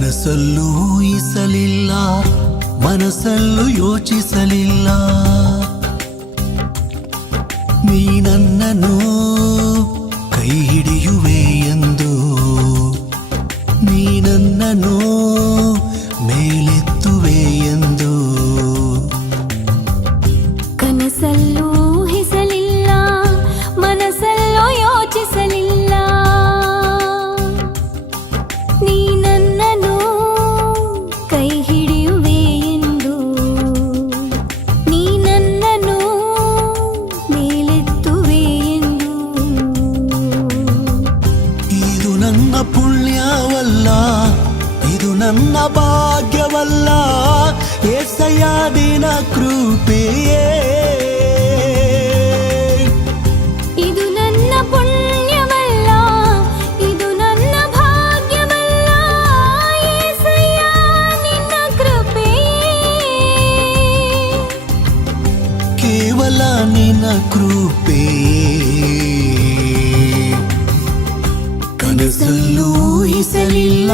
ಕನಸಲ್ಲೂ ಊಹಿಸಲಿಲ್ಲ, ಮನಸ್ಸಲ್ಲೂ ಯೋಚಿಸಲಿಲ್ಲ, ನೀ ನನ್ನನ್ನು ಕೈ ಹಿಡಿಯುವೆ ಎಂದು, ನೀ ನನ್ನನ್ನು ಮೇಲೆತ್ತುವೆ ಎಂದು. ಕನಸಲ್ಲೂ ಊಹಿಸಲಿಲ್ಲ, ಮನಸ್ಸಲ್ಲೂ ಯೋಚಿಸಲಿಲ್ಲ, ನೀ ನನ್ನನ್ನು ಕೈ ಹಿಡಿಯುವೆ ಎಂದು, ನೀ ನನ್ನನ್ನು ಮೇಲೆತ್ತುವೆ ಎಂದು. ಇದು ನನ್ನ ಪುಣ್ಯವಲ್ಲ, ಇದು ನನ್ನ ಭಾಗ್ಯವಲ್ಲ, ಏಸಯ್ಯ ನಿನ್ನ ಕೃಪೆಯೇ. ಇದು ನನ್ನ ಪುಣ್ಯವಲ್ಲ, ಇದು ನನ್ನ ಭಾಗ್ಯವಲ್ಲ, ಏಸಯ್ಯ ನಿನ್ನ ಕೃಪೆಯೇ. ಕೇವಲ ನಿನ್ನ ಕೃಪೆಯೇ. ಕನಸಲ್ಲೂ ಊಹಿಸಲಿಲ್ಲ.